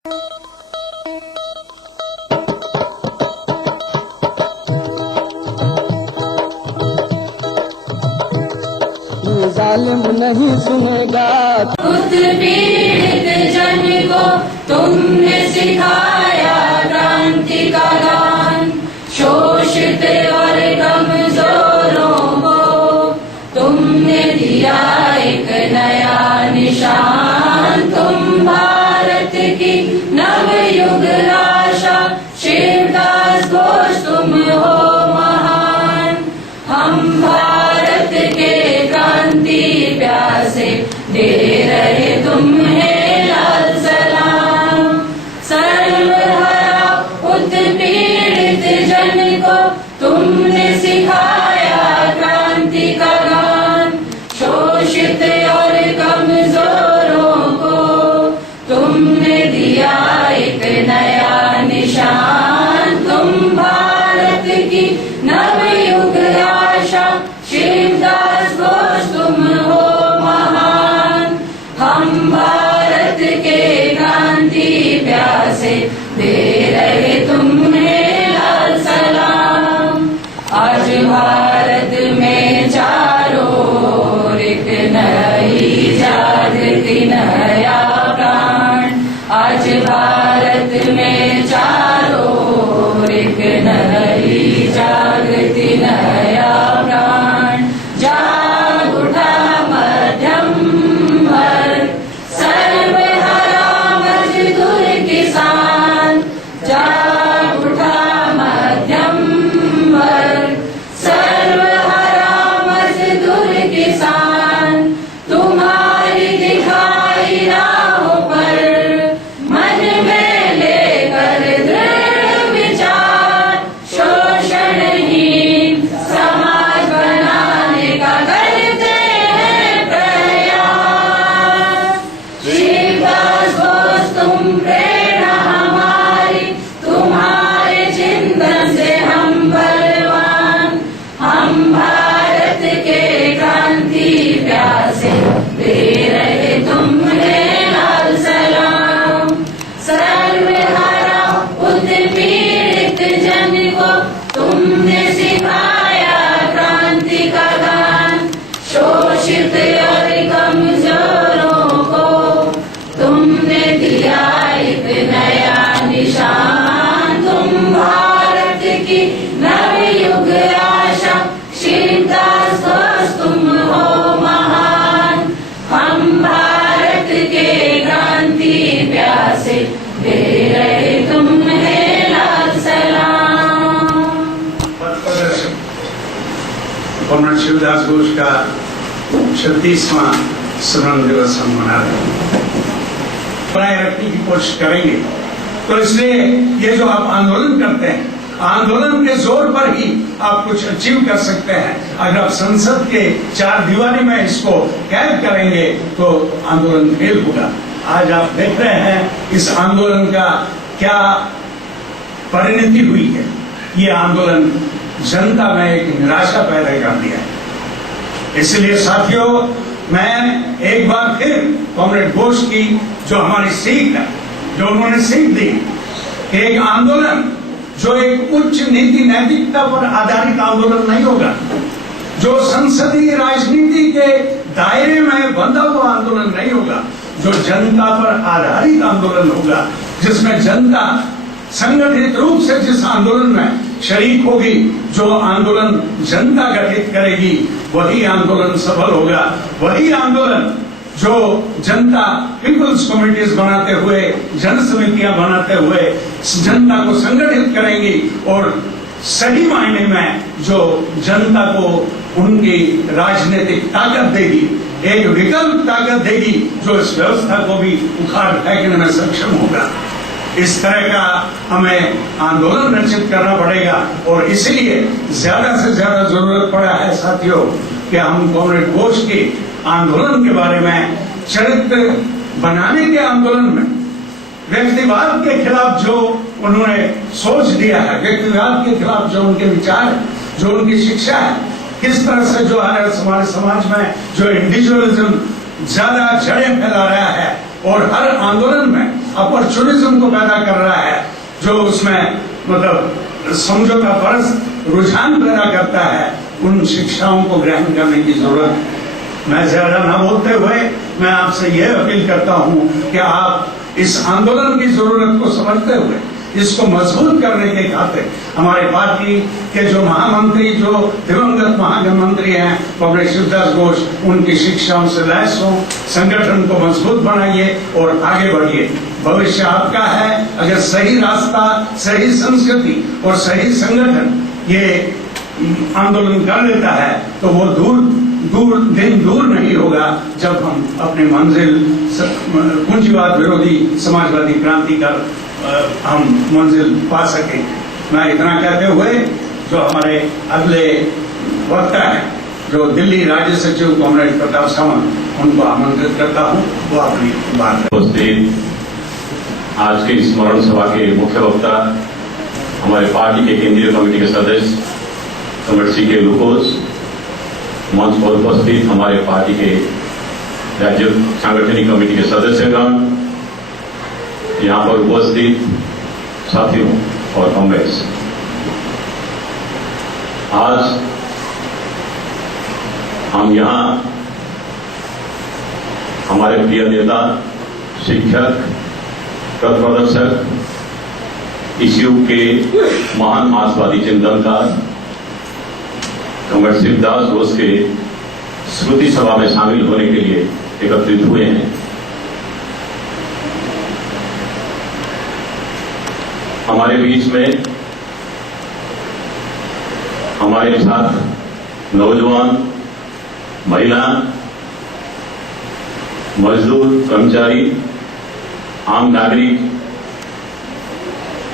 जालिम नहीं सुनेगा। उत्पीड़ित जन को तुमने सिखाया क्रांति का गान, शोषित और कमजोरों को तुमने दिया एक नया निशान। तुम भारत की नवयुग आशा, शिवदास घोष तुम हो महान। हम भारत के क्रांति प्यासे दे रहे तुम्हें लाल सलाम। सर्वहरा उत्पीड़ित जन को तुमने सिखाया क्रांति का गान, शोषित और कमजोरों को तुमने दिया एक नया निशान। तुम भारत की नवयुग आशा, शिवदास घोष तुम हो महान। हम भारत के क्रांति प्यासे दे रहे तुम्हें लाल सलाम। आज भारत में चारों ओर एक नई जागृति, नया प्राण। आज भारत में चारों ओर एक नई जागृति, नया प्राण। जाग उठा मध्यम वर्ग, सर्वहरा मजदूर किसान। जाग उठा मध्यम वर्ग, सर्वहरा मजदूर किसान। तुम्हारी दिखाई राहों पर मन में लेकर दृढ़ विचार, शोषणहीन समाज बनाने का करते हैं प्रयास। शिवदास घोष तुम प्रेरणा हमारी, तुम्हारे चिंतन से हम बलवान। हम भारत के क्रांति प्यासे दे रहे तुम्हें लाल सलाम। सर्वहरा उत्पीड़ित जन को तुमने सिखाया क्रांति का गान, शोषित और कमजोरों को तुमने दिया एक नया निशान। तुम भारत की नवयुग आशा, शिवदास घोष तुम हो महान। हम भारत के क्रांति प्यासे दे रहे तुम्हें लाल सलाम। कॉमरेड शिवदास घोष का 36वां स्मरण दिवस हम मना रहे हैं, बनाए रखने की कोशिश करेंगे। तो इसलिए ये जो आप आंदोलन करते हैं, आंदोलन के जोर पर ही आप कुछ अचीव कर सकते हैं। अगर आप संसद के चार दीवारी में इसको कैद करेंगे तो आंदोलन फेल होगा। आज आप देख रहे हैं इस आंदोलन का क्या परिणति हुई है। ये आंदोलन जनता में एक निराशा पैदा कर दिया है। इसलिए साथियों, मैं एक बार फिर कॉमरेड घोष की जो हमारी सीख है, जो उन्होंने सीख दी कि एक आंदोलन जो एक उच्च नीति नैतिकता पर आधारित आंदोलन नहीं होगा, जो संसदीय राजनीति के दायरे में बंधा हुआ आंदोलन नहीं होगा, जो जनता पर आधारित आंदोलन होगा, जिसमें जनता संगठित रूप से जिस आंदोलन में शरीक होगी, जो आंदोलन जनता गठित करेगी, वही आंदोलन सफल होगा। वही आंदोलन जो जनता पीपल्स कमिटीज बनाते हुए, जन समितियां बनाते हुए जनता को संगठित करेंगी और सही मायने में जो जनता को उनकी राजनीतिक ताकत देगी, एक विकल्प ताकत देगी जो इस व्यवस्था को भी उखाड़ फेंकने में सक्षम होगा। इस तरह का हमें आंदोलन रचित करना पड़ेगा और इसलिए ज्यादा से ज्यादा जरूरत पड़ा है साथियों कि हम कॉमरेड घोष के आंदोलन के बारे में, चरित्र बनाने के आंदोलन में, व्यक्तिवाद के खिलाफ जो उन्होंने सोच दिया है, व्यक्तिवाद के खिलाफ जो उनके विचार है, जो उनकी शिक्षा है, किस तरह से जो है हमारे समाज में जो इंडिविजुअलिज्म ज्यादा जड़ें फैला रहा है और हर आंदोलन में अपॉर्चुनिज्म को पैदा कर रहा है, जो उसमें मतलब समझौता परस्त रुझान पैदा करता है, उन शिक्षाओं को ग्रहण करने की जरूरत है। मैं ज्यादा न बोलते हुए मैं आपसे यह अपील करता हूं कि आप इस आंदोलन की जरूरत को समझते हुए इसको मजबूत करने के खातिर हमारे पार्टी के जो महामंत्री, जो दिवंगत महामंत्री हैं कॉमरेड शिवदास घोष, उनकी शिक्षाओं से लैस हों, संगठन को मजबूत बनाइए और आगे बढ़िए। भविष्य आपका है। अगर सही रास्ता, सही संस्कृति और सही संगठन ये आंदोलन कर लेता है तो वो दिन दूर नहीं होगा जब हम अपनी मंजिल पूंजीवाद विरोधी समाजवादी क्रांति का हम मंजिल पा सके। मैं इतना कहते हुए जो हमारे अगले वक्ता हैं, जो दिल्ली राज्य सचिव कॉमरेड प्रताप सावंत, उनको आमंत्रित करता हूं, वो अपनी बात उपस्थित आज के स्मरण सभा के मुख्य वक्ता हमारे पार्टी के केंद्रीय कमेटी के सदस्य कॉमरेड सी के ग्लूकोज, मंच पर उपस्थित हमारे पार्टी के राज्य सांगठनिक कमेटी के सदस्यगण, यहाँ पर उपस्थित साथियों और कांग्रेस, आज हम यहाँ हमारे प्रिय नेता, शिक्षक, पथ प्रदर्शक, इस युग के महान मार्क्सवादी चिंतनकार कॉमरेड शिवदास घोष के स्मृति सभा में शामिल होने के लिए एकत्रित हुए हैं। हमारे बीच में हमारे साथ नौजवान, महिला, मजदूर, कर्मचारी, आम नागरिक,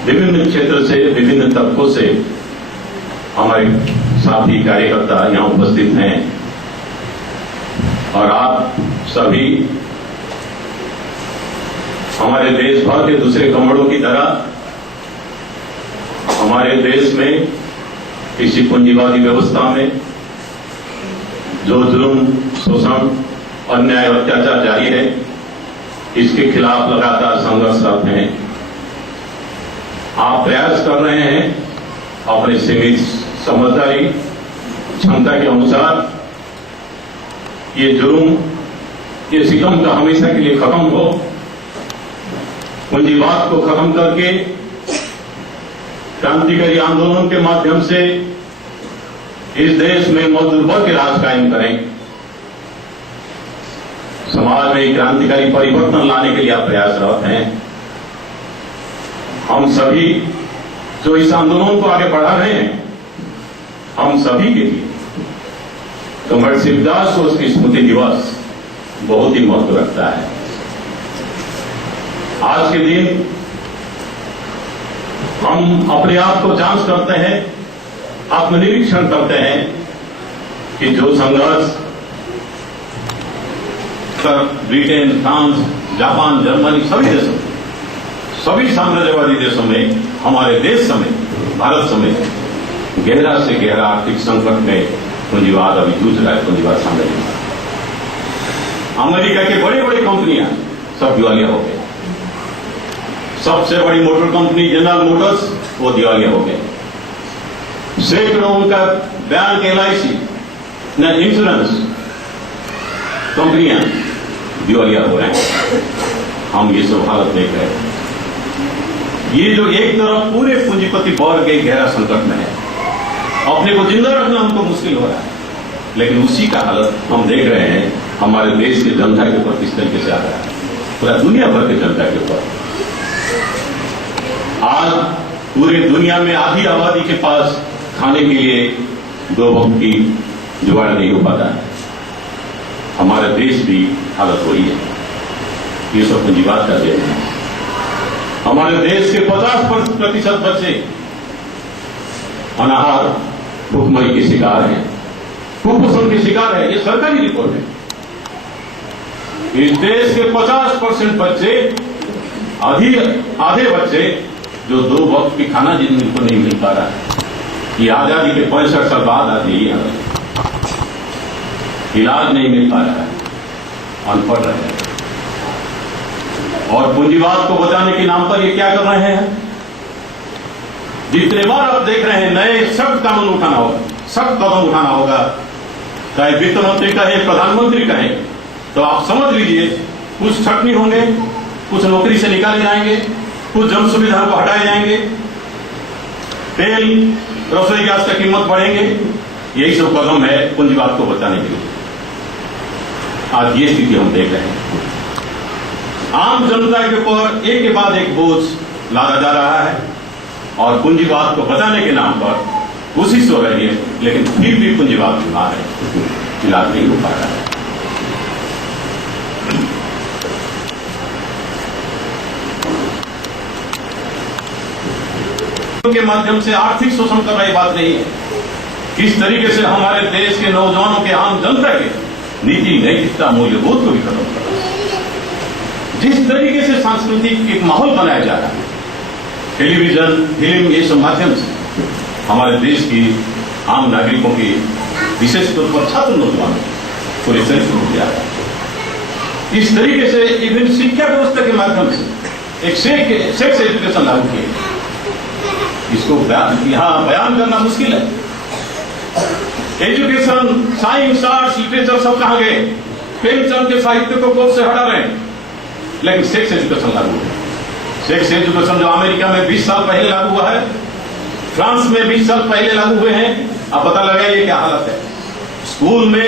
विभिन्न क्षेत्र से, विभिन्न तबकों से हमारे साथी कार्यकर्ता यहां उपस्थित हैं और आप सभी हमारे देश भर के दूसरे कमरों की तरह हमारे देश में किसी पूंजीवादी व्यवस्था में जो जुल्म, शोषण, अन्याय, अत्याचार जारी है, इसके खिलाफ लगातार संघर्षरत हैं। आप प्रयास कर रहे हैं अपने सीमित समझदारी, क्षमता के अनुसार ये जुल्म, ये सितम का हमेशा के लिए खत्म हो, पूंजीवाद को खत्म करके क्रांतिकारी आंदोलन के माध्यम से इस देश में मजदूर वर्ग के राज कायम करें, समाज में क्रांतिकारी परिवर्तन लाने के लिए आप प्रयासरत हैं। हम सभी जो इस आंदोलन को आगे बढ़ा रहे हैं, हम सभी के लिए कॉमरेड शिवदास घोष की स्मृति दिवस बहुत ही महत्व रखता है। आज के दिन हम अपने आप को जांच करते हैं, आत्मनिरीक्षण करते हैं कि जो संघर्ष ब्रिटेन, फ्रांस, जापान, जर्मनी, सभी देशों, सभी साम्राज्यवादी देशों में, हमारे देश समेत, भारत समेत गहरा से गहरा आर्थिक संकट में पूंजीवाद अभी जूझ रहा है। पूंजीवाद साम्राज्यवाद, अमेरिका के बड़े बड़े कंपनियां सब दिवालिया हो गए। सबसे बड़ी मोटर कंपनी जनरल मोटर्स, वो दिवालिया हो गए। सैकड़ों उनका बैंक, LIC, न इंश्योरेंस कंपनियां दिवालिया हो रहे हैं। हम ये सब हालत देख रहे हैं। ये जो एक तरफ पूरे पूंजीपति वर्ग के गहरा संकट में है, अपने को जिंदा रखना हमको मुश्किल हो रहा है, लेकिन उसी का हालत हम देख रहे हैं हमारे देश की जनता के ऊपर किस तरीके से आ रहा है, पूरा दुनिया भर की जनता के ऊपर। आज पूरे दुनिया में आधी आबादी के पास खाने के लिए 2 वक्त की जुगाड़ नहीं हो पाता है। हमारा देश भी हालत वही है। ये सब पूंजीवाद का देश है। हमारे देश के 50% बच्चे अनाहार, भूखमरी के शिकार हैं, कुपोषण के शिकार है। ये सरकारी रिपोर्ट है। इस देश के 50% बच्चे, आधे बच्चे जो 2 वक्त की खाना जिनको नहीं मिल पा रहा है, ये आजादी के 65 साल बाद आते ही इलाज नहीं मिल पा रहा है, अनपढ़ रहे हैं। और पूंजीवाद को बचाने के नाम पर ये क्या कर रहे हैं? जितने बार आप देख रहे हैं नए सख्त कानून उठाना होगा, सख्त कदम उठाना होगा, चाहे वित्त मंत्री कहे, प्रधानमंत्री कहे, तो आप समझ लीजिए कुछ छटनी होंगे, कुछ नौकरी से निकाले जाएंगे, कुछ जन सुविधाओं को हटाए जाएंगे, तेल रसोई गैस की कीमत बढ़ेंगे। यही सब कदम है पूंजीवाद को बचाने के लिए। आज ये स्थिति हम देख रहे हैं। आम जनता के ऊपर एक के बाद एक बोझ लादा जा रहा है और पूंजीवाद को बचाने के नाम पर कोशिश हो रही है, लेकिन फिर भी पूंजीवाद बीमार है, इलाज नहीं हो पा रहा है। के माध्यम से आर्थिक शोषण कर रही बात नहीं है। किस तरीके से हमारे देश के नौजवानों के, आम जनता के नीति नैतिकता मूल्यबोध को भी खत्म कर रहा है। जिस तरीके से सांस्कृतिक एक माहौल बनाया जा रहा है, टेलीविजन, फिल्म, ये सब माध्यम से हमारे देश की आम नागरिकों की, विशेष तौर पर छात्र नौजवानों को रिसर्च हो गया है। इस तरीके से इवन शिक्षा व्यवस्था के माध्यम से एक सेक्स एजुकेशन लागू किया, इसको यहां बयान करना मुश्किल है। एजुकेशन, साइंस, आर्ट्स, लिटरेचर सब कहां गए? प्रेमचंद के साहित्य को कोर्स से हटा रहे हैं, लेकिन सेक्स एजुकेशन लागू है। सेक्स एजुकेशन जो अमेरिका में 20 साल पहले लागू हुआ है, फ्रांस में 20 साल पहले लागू हुए हैं। अब पता लगाइए क्या हालत है। स्कूल में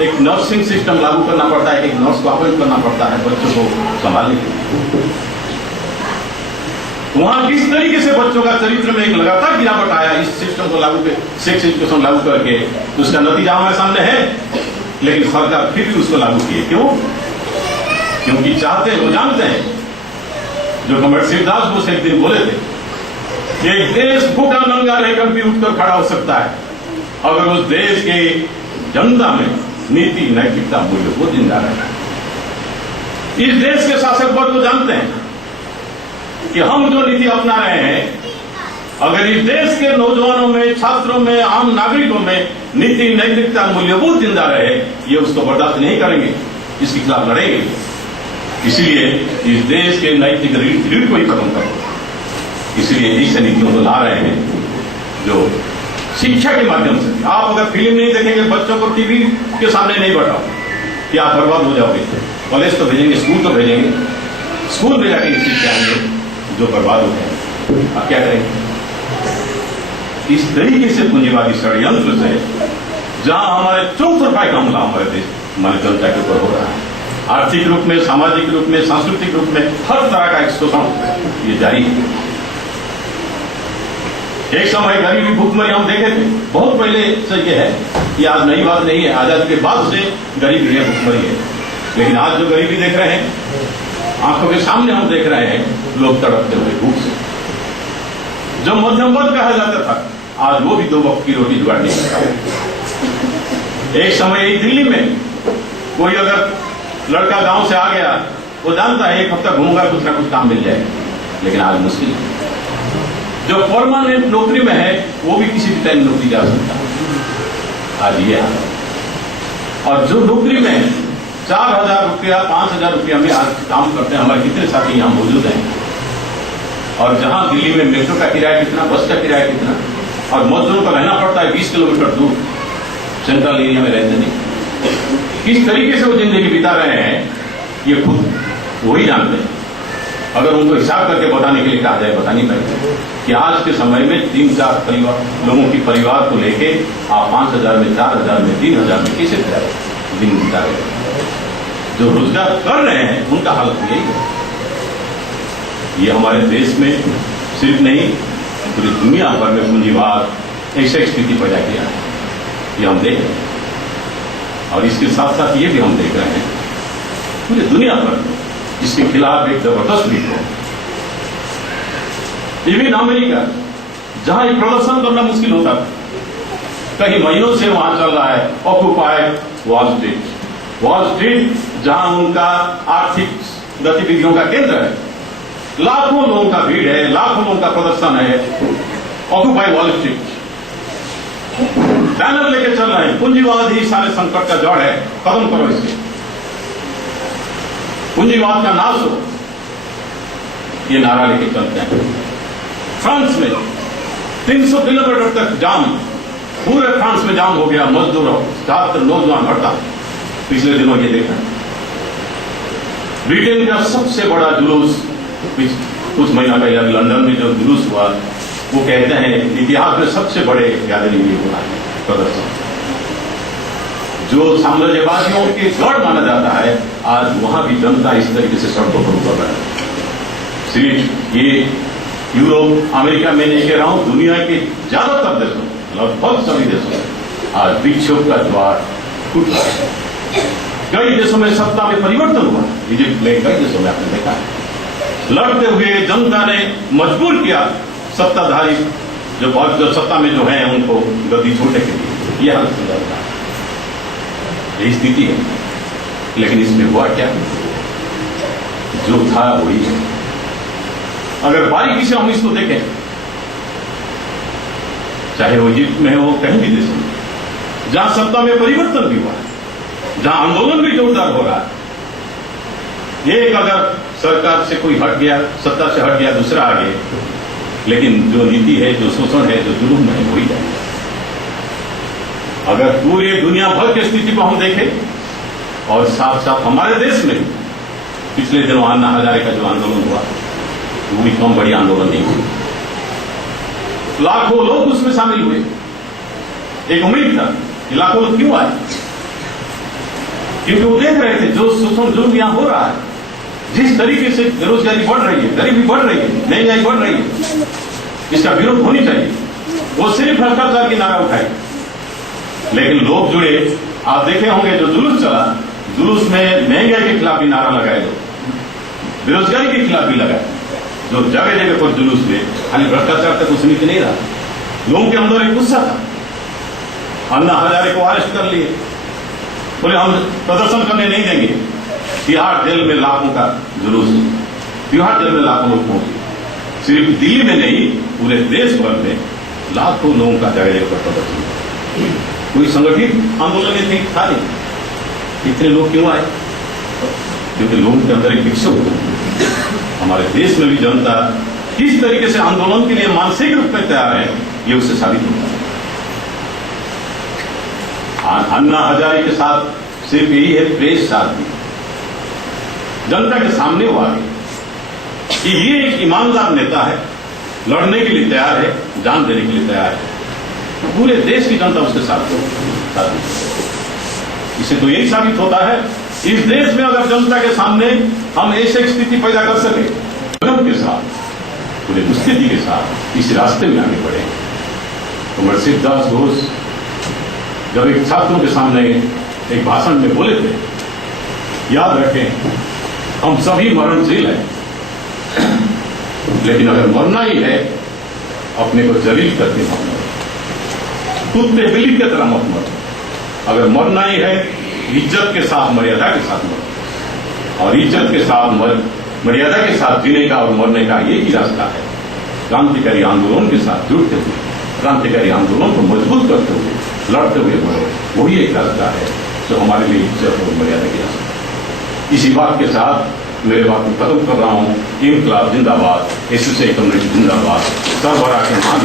एक नर्सिंग सिस्टम लागू करना पड़ता है, एक नर्स को अपॉइंट करना पड़ता है बच्चों को संभालने के लिए। वहां किस तरीके से बच्चों का चरित्र में एक लगातार गिरावट आया इस सिस्टम को लागू कर, सेक्स एजुकेशन लागू करके, तो उसका नतीजा हमारे सामने है। लेकिन सरकार फिर भी उसको लागू किए। क्यों? क्योंकि चाहते हैं, वो जानते हैं, जो कमरेड शिवदास बोस एक दिन बोले थे, एक देश भूखा नंगा रहकर भी उठकर खड़ा हो सकता है अगर उस देश के जनता में नीति नैतिकता मूल्य को जिंदा रहे। इस देश के शासक वर्ग को जानते हैं कि हम जो नीति अपना रहे हैं, अगर इस देश के नौजवानों में, छात्रों में, आम नागरिकों में नीति नैतिकता मूल्यबोध जिंदा रहे, ये उसको बर्दाश्त नहीं करेंगे, इसके खिलाफ लड़ेंगे। इसलिए इस देश के नैतिक रीढ़ को ही खत्म करो। इसलिए ऐसे नीतियों को ला रहे हैं जो शिक्षा के माध्यम से। आप अगर फिल्म नहीं देखेंगे, बच्चों को टीवी के सामने नहीं बैठाओ कि आप बर्बाद हो जाओगे। कॉलेज तो भेजेंगे, स्कूल तो भेजेंगे, स्कूल में जाके सीख आएंगे जो बर्बाद हो गए। आप क्या करेंगे? इस तरीके से पूंजीवादी षड्यंत्र से जहां हमारे चौतरफा का हमला हमारे देश, हमारी जनता के ऊपर हो रहा है, आर्थिक रूप में, सामाजिक रूप में, सांस्कृतिक रूप में, हर तरह का एक शोषण ये जारी है। एक समय गरीबी भूखमरी हम देखे थे, बहुत पहले से ये है, ये आज नई बात नहीं है, आजादी के बाद से गरीबी है, भूखमरी है। लेकिन आज जो गरीबी देख रहे हैं, आंखों के सामने हम देख रहे हैं, लोग तड़पते हुए भूख से। जो मध्यम वर्ग कहा जाता था, आज वो भी 2 वक्त की रोटी जुगाड़ नहीं करता। एक समय दिल्ली में कोई अगर लड़का गांव से आ गया, वो जानता है 1 हफ्ता घूमूंगा, कुछ ना कुछ काम मिल जाएगा। लेकिन आज मुश्किल है। जो परमानेंट नौकरी में है, वो भी किसी भी टाइम नौकरी जा सकता है। आज ये हाल है। और जो नौकरी में 4000 रुपया, 5000 रुपया में आज काम करते हैं, हमारे कितने साथी यहां मौजूद हैं। और जहां दिल्ली में मेट्रो का किराया कितना, बस का किराया कितना, और मजदूरों को रहना पड़ता है 20 किलोमीटर दूर, सेंट्रल एरिया में रहते नहीं। किस तरीके से वो जिंदगी बिता रहे हैं, ये खुद वही जानते हैं। अगर उनको हिसाब करके बताने के लिए कहा जाए, बता नहीं पाएंगे कि आज के समय में 3-4 परिवार लोगों की परिवार को लेके आप 5000 में, 4000 में, 3000 में कैसे दिन बिता रहे। जो रोजगार कर रहे हैं उनका हालत यही है। ये हमारे देश में सिर्फ नहीं, पूरी दुनिया भर में पूंजीवाद ऐसी स्थिति पैदा किया है, ये हम देख रहे हैं। और इसके साथ साथ ये भी हम देख रहे हैं पूरी दुनिया भर इसके खिलाफ एक जबरदस्त लीड है। इवन अमेरिका, जहां एक प्रदर्शन करना मुश्किल होता था, कई महीनों से वहां चल रहा है occupied wall street. Wall street जहां उनका आर्थिक गतिविधियों का केंद्र है, लाखों लोगों का भीड़ है, लाखों लोगों का प्रदर्शन है। ऑक्यूपाई वॉल स्ट्रीट बैनर लेके चल रहे हैं, पूंजीवाद ही सारे संकट का जड़ है, खत्म करो इसके, पूंजीवाद का नाश हो। ये नारा लेके चलते हैं। फ्रांस में 300 किलोमीटर तक जाम, पूरे फ्रांस में जाम हो गया, मजदूरों, छात्र, नौजवान हड़ताल। पिछले दिनों ये देखा। ब्रिटेन का सबसे बड़ा जुलूस कुछ महीना पहले लंदन में जो जुलूस हुआ, वो कहते हैं इतिहास में सबसे बड़े गैदरिंग में हुआ है प्रदर्शन। जो साम्राज्यवादियों के गढ़ माना जाता है, आज वहां भी जनता इस तरीके से सड़कों पर उतर रहा है। सिर्फ ये यूरोप, अमेरिका में नहीं कह रहा हूं, दुनिया के ज्यादातर देशों, लगभग सभी देशों में आज विक्षोभ का ज्वार उठ रहा है। कई देशों में सत्ता में परिवर्तन हुआ, इजिप्ट में कई देशों में आपने देखा है। लड़ते हुए जनता ने मजबूर किया सत्ताधारी जो सत्ता में जो है उनको गद्दी छोड़ने के लिए। यह हालत सुधरता है, यही स्थिति है। लेकिन इसमें हुआ क्या? जो था वही है। अगर बारीकी से हम इसको देखें, चाहे वो इजिप्ट में हो, कहीं भी देश में, जहां सत्ता में परिवर्तन भी हुआ है, जहां आंदोलन भी जोरदार हो रहा है, एक अगर सरकार से कोई हट गया, सत्ता से हट गया, दूसरा आ गया, लेकिन जो नीति है, जो शोषण है, जो जुल्म है, वही जाएगा। अगर पूरे दुनिया भर की स्थिति को हम देखें और साथ साथ हमारे देश में पिछले दिनों अन्ना हजारे का जो आंदोलन हुआ, वो भी कम बड़ी आंदोलन नहीं हुई। लाखों लोग उसमें शामिल हुए। एक उम्मीद था कि लाखों लोग क्यों आए, क्योंकि वो देख रहे थे जो शोषण जुल्म यहां हो रहा है, जिस तरीके से बेरोजगारी बढ़ रही है, गरीबी बढ़ रही है, महंगाई बढ़ रही है, इसका विरोध होनी चाहिए। वो सिर्फ भ्रष्टाचार की नारा उठाई, लेकिन लोग जुड़े। आप देखे होंगे जो जुलूस चला, जुलूस में महंगाई के खिलाफ भी नारा लगाए, लोग बेरोजगारी के खिलाफ भी लगाए। जो जगह जगह पर जुलूस में खाली भ्रष्टाचार तक सीमित नहीं रहा, लोगों के अंदर एक गुस्सा था। अन्ना हजारे को अरेस्ट कर लिए, बोले हम प्रदर्शन करने नहीं देंगे। तिहाड़ जेल में लाखों का जुलूस, तिहाड़ जेल में लाखों लोग पहुंचे। सिर्फ दिल्ली में नहीं, पूरे देश भर में लाखों लोगों का जगह जगह पर प्रदर्शन। कोई संगठित आंदोलन नहीं था नहीं। इतने लोग क्यों आए? क्योंकि लोगों के अंदर एक विक्षोभ। हमारे देश में भी जनता किस तरीके से आंदोलन के लिए मानसिक रूप में तैयार है, ये उससे साबित होता है। अन्ना हजारे के साथ सिर्फ यही है, प्रेस साथ दी, जनता के सामने वो आ गए कि ये एक ईमानदार नेता है, लड़ने के लिए तैयार है, जान देने के लिए तैयार है। पूरे देश की जनता उसके साथ इससे तो यही साबित होता है, इस देश में अगर जनता के सामने हम ऐसी स्थिति पैदा कर सके, लगन के साथ, पूरे मुस्तैदी के साथ इस रास्ते में आगे बढ़े। तो महर्षि दास घोष जब एक छात्रों के सामने एक भाषण में बोले थे, याद रखें हम सभी मरणशील हैं, लेकिन अगर मरना ही है, अपने को जलील करके मत मरो, कुत्ते बिल्ली की तरह मत मरो। अगर मरना ही है, इज्जत के साथ, मर्यादा के साथ मरो। और इज्जत के साथ, मर्यादा के साथ जीने का और मरने का एक ही रास्ता है, क्रांतिकारी आंदोलन के साथ जुड़ते हुए, क्रांतिकारी आंदोलन को मजबूत करते हुए, लड़ते हुए मरो। वही एक रास्ता है जो हमारे लिए इज्जत और मर्यादा की रास्ता है। इसी बात के साथ मेरे बात को खत्म कर रहा हूं। इनकलाब जिंदाबाद, एसोसिएशन जिंदाबाद, सरबराह के मान